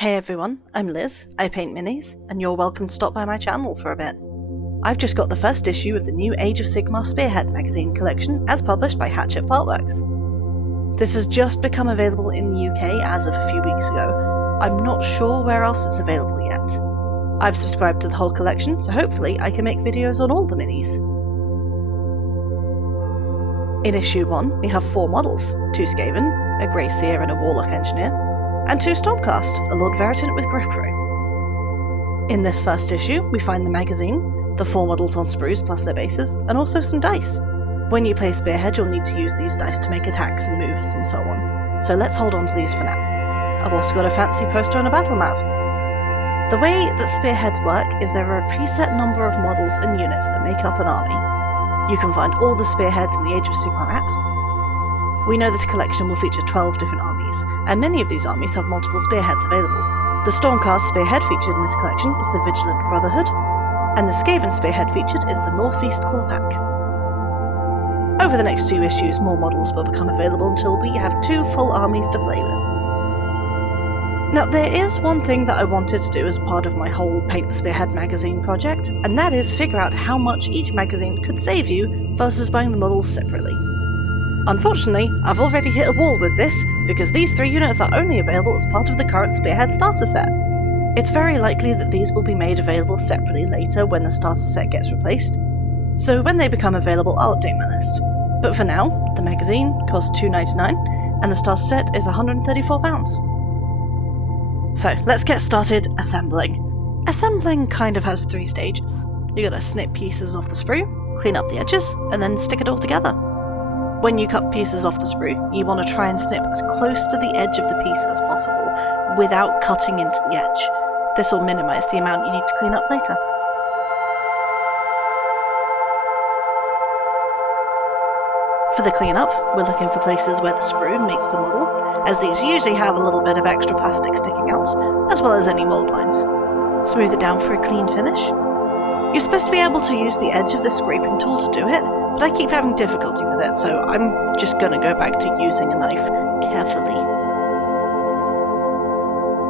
Hey everyone, I'm Liz, I paint minis, and you're welcome to stop by my channel for a bit. I've just got the first issue of the new Age of Sigmar Spearhead magazine collection as published by Hachette Partworks. This has just become available in the UK as of a few weeks ago. I'm not sure where else it's available yet. I've subscribed to the whole collection, so hopefully I can make videos on all the minis. In issue 1, we have 4 models, 2 Skaven, a Grey Seer and a Warlock engineer, and 2 Stormcast, a Lord Veritant with Gryph-crow. In this first issue, we find the magazine, the 4 models on sprues plus their bases, and also some dice. When you play Spearhead, you'll need to use these dice to make attacks and moves and so on, so let's hold on to these for now. I've also got a fancy poster and a battle map. The way that Spearheads work is there are a preset number of models and units that make up an army. You can find all the Spearheads in the Age of Sigmar app. We know this collection will feature 12 different armies, and many of these armies have multiple Spearheads available. The Stormcast Spearhead featured in this collection is the Vigilant Brotherhood, and the Skaven Spearhead featured is the Northeast Clawback. Over the next 2 issues, more models will become available until we have 2 full armies to play with. Now, there is one thing that I wanted to do as part of my whole Paint the Spearhead magazine project, and that is figure out how much each magazine could save you versus buying the models separately. Unfortunately, I've already hit a wall with this, because these 3 units are only available as part of the current Spearhead starter set. It's very likely that these will be made available separately later when the starter set gets replaced, so when they become available I'll update my list. But for now, the magazine costs $2.99 and the starter set is £134. So let's get started assembling. Assembling kind of has 3 stages. You gotta snip pieces off the sprue, clean up the edges, and then stick it all together. When you cut pieces off the sprue, you want to try and snip as close to the edge of the piece as possible, without cutting into the edge. This will minimise the amount you need to clean up later. For the cleanup, we're looking for places where the sprue meets the model, as these usually have a little bit of extra plastic sticking out, as well as any mould lines. Smooth it down for a clean finish. You're supposed to be able to use the edge of the scraping tool to do it, but I keep having difficulty with it, so I'm just gonna go back to using a knife carefully.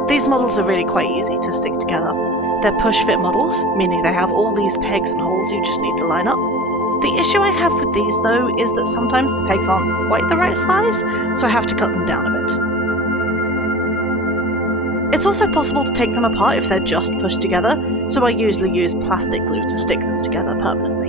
These models are really quite easy to stick together. They're push-fit models, meaning they have all these pegs and holes you just need to line up. The issue I have with these, though, is that sometimes the pegs aren't quite the right size, so I have to cut them down a bit. It's also possible to take them apart if they're just pushed together, so I usually use plastic glue to stick them together permanently.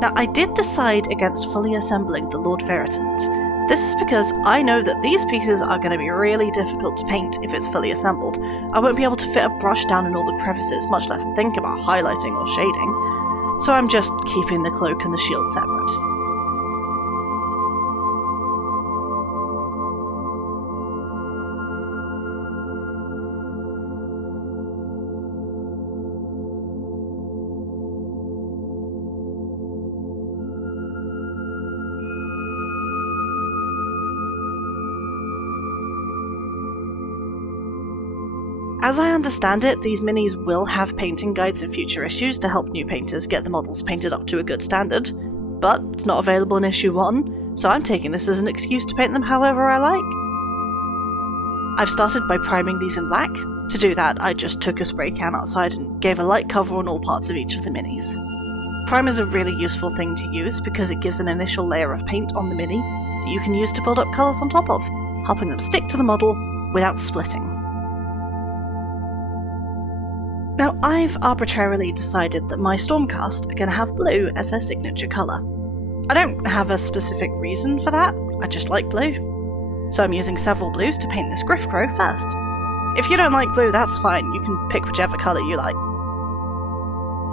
Now, I did decide against fully assembling the Lord Veritant. This is because I know that these pieces are going to be really difficult to paint if it's fully assembled. I won't be able to fit a brush down in all the crevices, much less think about highlighting or shading, so I'm just keeping the cloak and the shield separate. As I understand it, these minis will have painting guides in future issues to help new painters get the models painted up to a good standard, but it's not available in issue 1, so I'm taking this as an excuse to paint them however I like. I've started by priming these in black. To do that, I just took a spray can outside and gave a light cover on all parts of each of the minis. Primer is a really useful thing to use because it gives an initial layer of paint on the mini that you can use to build up colours on top of, helping them stick to the model without splitting. Now, I've arbitrarily decided that my Stormcast are going to have blue as their signature colour. I don't have a specific reason for that, I just like blue. So I'm using several blues to paint this Gryph-crow first. If you don't like blue, that's fine, you can pick whichever colour you like.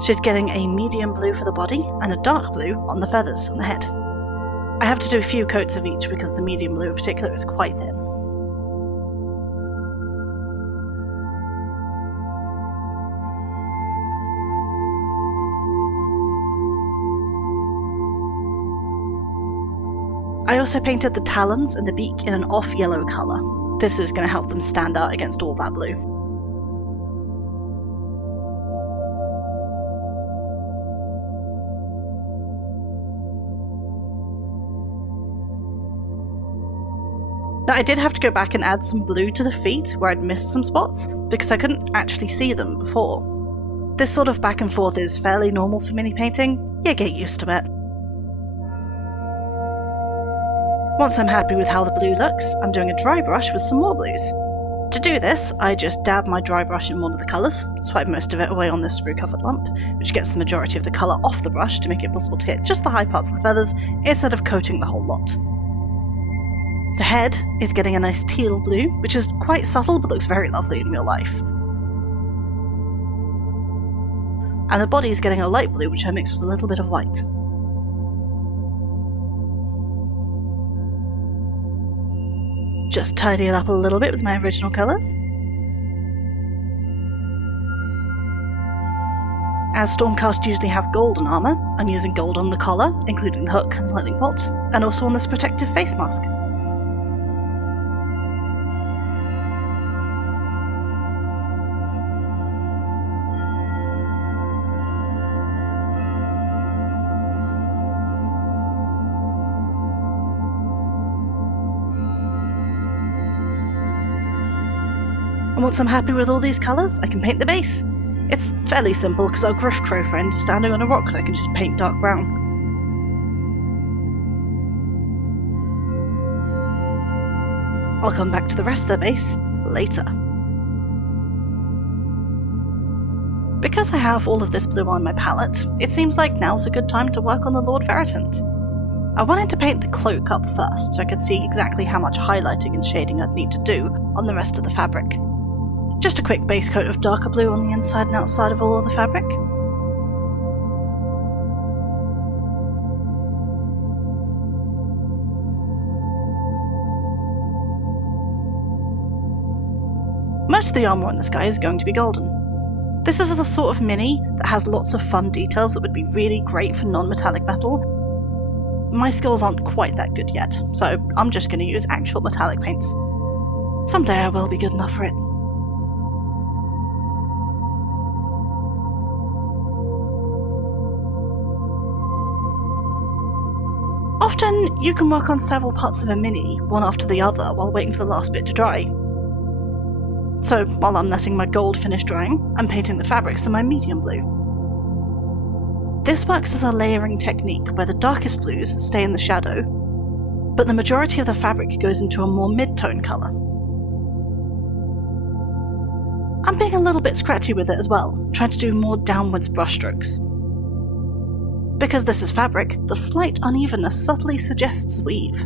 She's getting a medium blue for the body and a dark blue on the feathers on the head. I have to do a few coats of each because the medium blue in particular is quite thin. I also painted the talons and the beak in an off-yellow colour. This is going to help them stand out against all that blue. Now, I did have to go back and add some blue to the feet where I'd missed some spots, because I couldn't actually see them before. This sort of back and forth is fairly normal for mini painting. You get used to it. Once I'm happy with how the blue looks, I'm doing a dry brush with some more blues. To do this, I just dab my dry brush in one of the colours, swipe most of it away on this sprue-covered lump, which gets the majority of the colour off the brush to make it possible to hit just the high parts of the feathers instead of coating the whole lot. The head is getting a nice teal blue, which is quite subtle but looks very lovely in real life. And the body is getting a light blue, which I mixed with a little bit of white. Just tidy it up a little bit with my original colours. As Stormcast usually have golden armour, I'm using gold on the collar, including the hook and the lightning bolt, and also on this protective face mask. And once I'm happy with all these colours, I can paint the base. It's fairly simple because our Gryph-crow friend is standing on a rock that I can just paint dark brown. I'll come back to the rest of the base later. Because I have all of this blue on my palette, it seems like now's a good time to work on the Lord Veritant. I wanted to paint the cloak up first so I could see exactly how much highlighting and shading I'd need to do on the rest of the fabric. Just a quick base coat of darker blue on the inside and outside of all of the fabric. Most of the armour on this guy is going to be golden. This is the sort of mini that has lots of fun details that would be really great for non-metallic metal. My skills aren't quite that good yet, so I'm just going to use actual metallic paints. Someday I will be good enough for it. Often, you can work on several parts of a mini, one after the other, while waiting for the last bit to dry. So, while I'm letting my gold finish drying, I'm painting the fabrics in my medium blue. This works as a layering technique where the darkest blues stay in the shadow, but the majority of the fabric goes into a more mid-tone colour. I'm being a little bit scratchy with it as well, trying to do more downwards brushstrokes. Because this is fabric, the slight unevenness subtly suggests weave.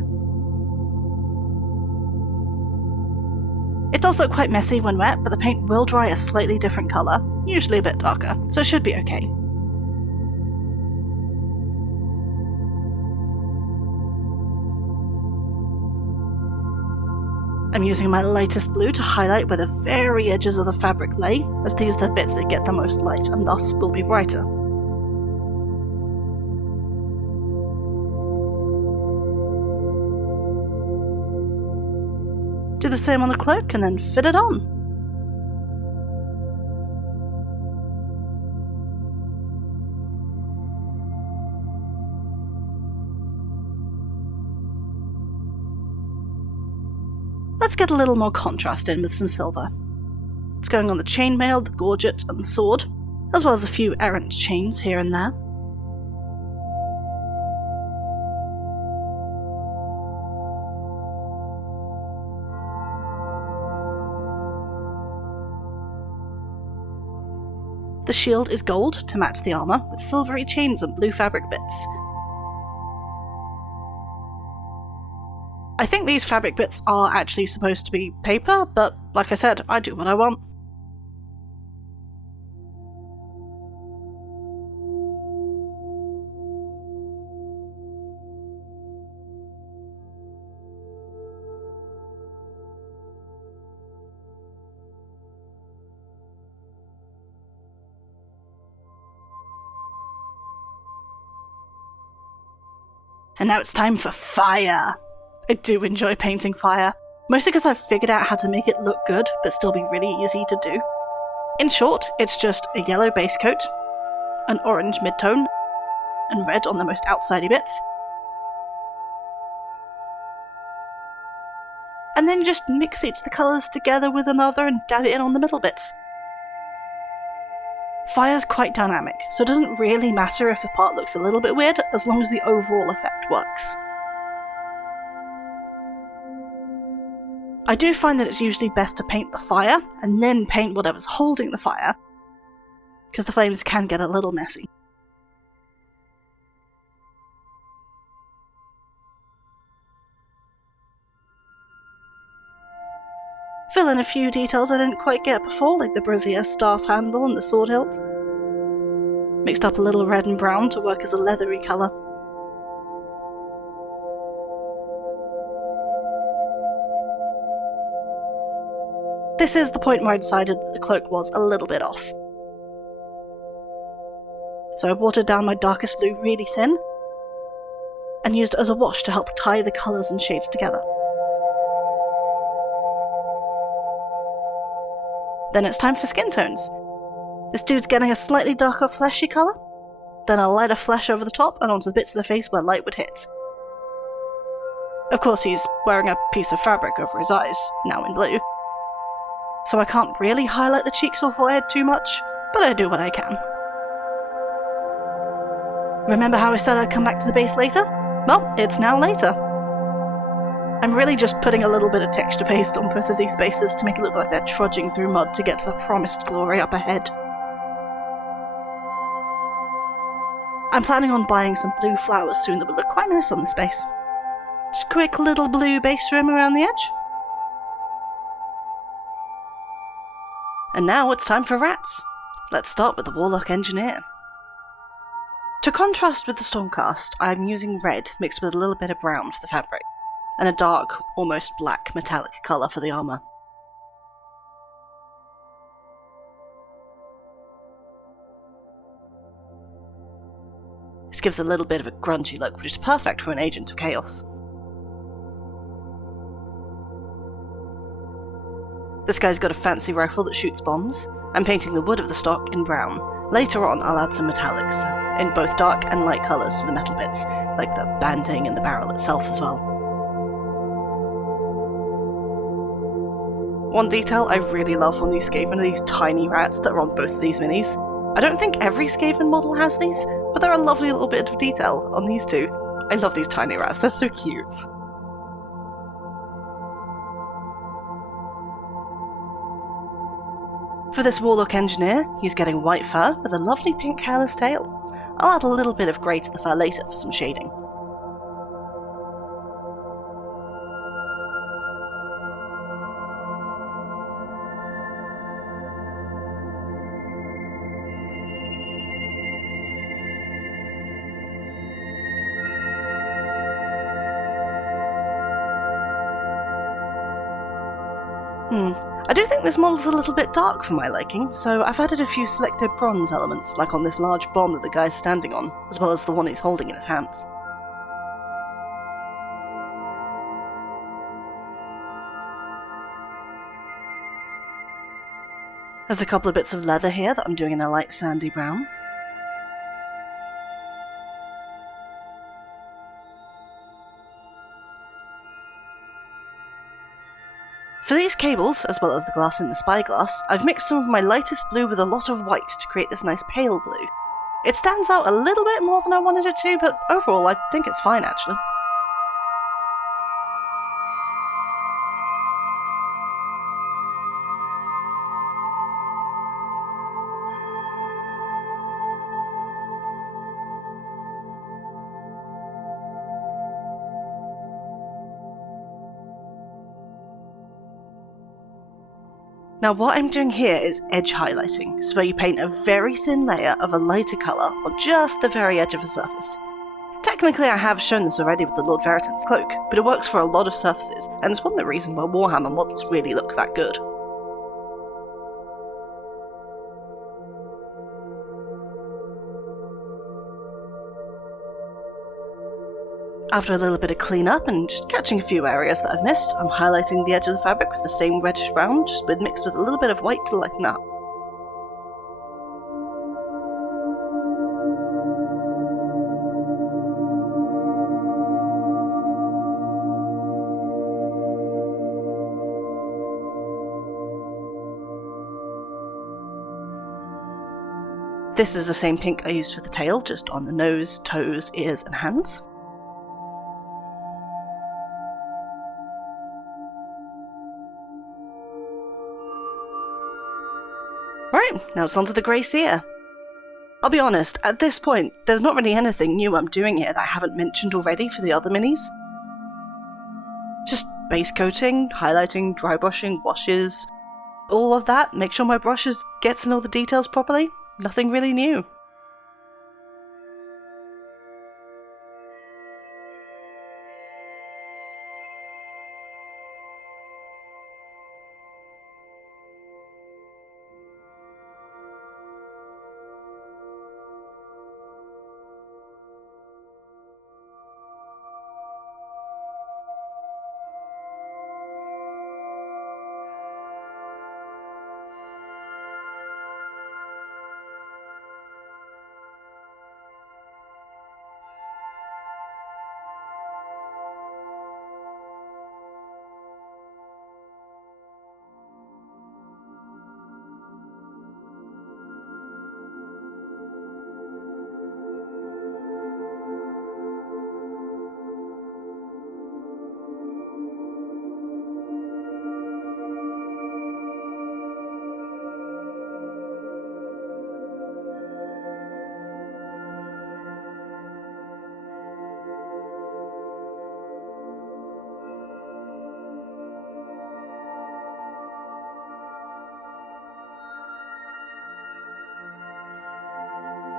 It does look quite messy when wet, but the paint will dry a slightly different colour, usually a bit darker, so it should be okay. I'm using my lightest blue to highlight where the very edges of the fabric lay, as these are the bits that get the most light and thus will be brighter. Do the same on the cloak and then fit it on. Let's get a little more contrast in with some silver. It's going on the chainmail, the gorget, and the sword, as well as a few errant chains here and there. The shield is gold to match the armour, with silvery chains and blue fabric bits. I think these fabric bits are actually supposed to be paper, but like I said, I do what I want. And now it's time for fire! I do enjoy painting fire, mostly because I've figured out how to make it look good, but still be really easy to do. In short, it's just a yellow base coat, an orange mid-tone, and red on the most outsidey bits, and then just mix each of the colours together with another and dab it in on the middle bits. Fire's quite dynamic, so it doesn't really matter if the part looks a little bit weird, as long as the overall effect works. I do find that it's usually best to paint the fire, and then paint whatever's holding the fire, because the flames can get a little messy. Fill in a few details I didn't quite get before, like the brazier staff handle and the sword hilt. Mixed up a little red and brown to work as a leathery colour. This is the point where I decided that the cloak was a little bit off. So I watered down my darkest blue really thin, and used it as a wash to help tie the colours and shades together. Then it's time for skin tones. This dude's getting a slightly darker fleshy colour, then a lighter flesh over the top and onto the bits of the face where light would hit. Of course he's wearing a piece of fabric over his eyes, now in blue, so I can't really highlight the cheeks or forehead too much, but I do what I can. Remember how I said I'd come back to the base later? Well, it's now later. I'm really just putting a little bit of texture paste on both of these bases to make it look like they're trudging through mud to get to the promised glory up ahead. I'm planning on buying some blue flowers soon that would look quite nice on this base. Just a quick little blue base rim around the edge. And now it's time for rats. Let's start with the Warlock Engineer. To contrast with the Stormcast, I'm using red mixed with a little bit of brown for the fabric, and a dark, almost black metallic colour for the armour. This gives a little bit of a grungy look, which is perfect for an Agent of Chaos. This guy's got a fancy rifle that shoots bombs. I'm painting the wood of the stock in brown. Later on, I'll add some metallics, in both dark and light colours to the metal bits, like the banding and the barrel itself as well. One detail I really love on these Skaven are these tiny rats that are on both of these minis. I don't think every Skaven model has these, but they're a lovely little bit of detail on these two. I love these tiny rats, they're so cute. For this Warlock Engineer, he's getting white fur with a lovely pink hairless tail. I'll add a little bit of grey to the fur later for some shading. I do think this model's a little bit dark for my liking, so I've added a few selected bronze elements, like on this large bomb that the guy's standing on, as well as the one he's holding in his hands. There's a couple of bits of leather here that I'm doing in a light sandy brown. For these cables, as well as the glass in the spyglass, I've mixed some of my lightest blue with a lot of white to create this nice pale blue. It stands out a little bit more than I wanted it to, but overall I think it's fine actually. Now what I'm doing here is edge highlighting, so where you paint a very thin layer of a lighter colour on just the very edge of a surface. Technically I have shown this already with the Lord Veritant's cloak, but it works for a lot of surfaces, and it's one of the reasons why Warhammer models really look that good. After a little bit of clean-up and just catching a few areas that I've missed, I'm highlighting the edge of the fabric with the same reddish brown, just mixed with a little bit of white to lighten up. This is the same pink I used for the tail, just on the nose, toes, ears, and hands. Right, now it's on to the Grey Seer. I'll be honest, at this point, there's not really anything new I'm doing here that I haven't mentioned already for the other minis. Just base coating, highlighting, dry brushing, washes, all of that. Make sure my brushes gets in all the details properly. Nothing really new.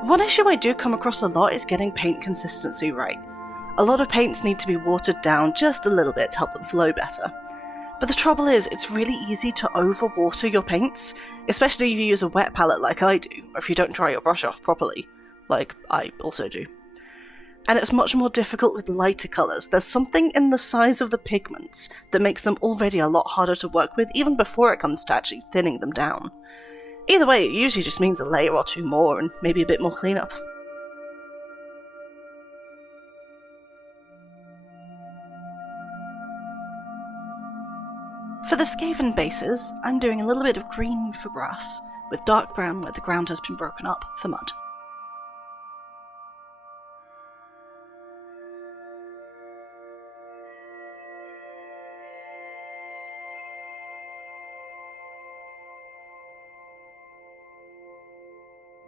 One issue I do come across a lot is getting paint consistency right. A lot of paints need to be watered down just a little bit to help them flow better. But the trouble is, it's really easy to overwater your paints, especially if you use a wet palette like I do, or if you don't dry your brush off properly, like I also do. And it's much more difficult with lighter colours. There's something in the size of the pigments that makes them already a lot harder to work with, even before it comes to actually thinning them down. Either way, it usually just means a layer or two more and maybe a bit more cleanup. For the Skaven bases, I'm doing a little bit of green for grass, with dark brown where the ground has been broken up for mud.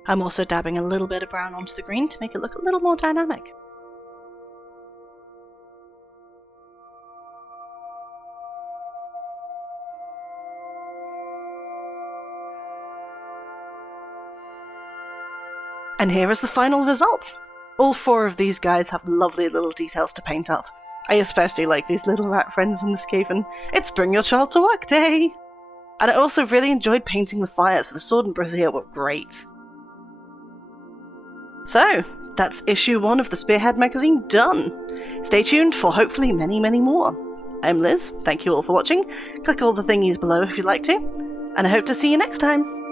I'm also dabbing a little bit of brown onto the green to make it look a little more dynamic. And here is the final result! All 4 of these guys have lovely little details to paint up. I especially like these little rat friends in the Skaven. It's Bring Your Child to Work Day! And I also really enjoyed painting the fires. The sword and brazier were great. So, that's issue 1 of the Spearhead magazine done! Stay tuned for hopefully many, many more. I'm Liz, thank you all for watching. Click all the thingies below if you'd like to, and I hope to see you next time!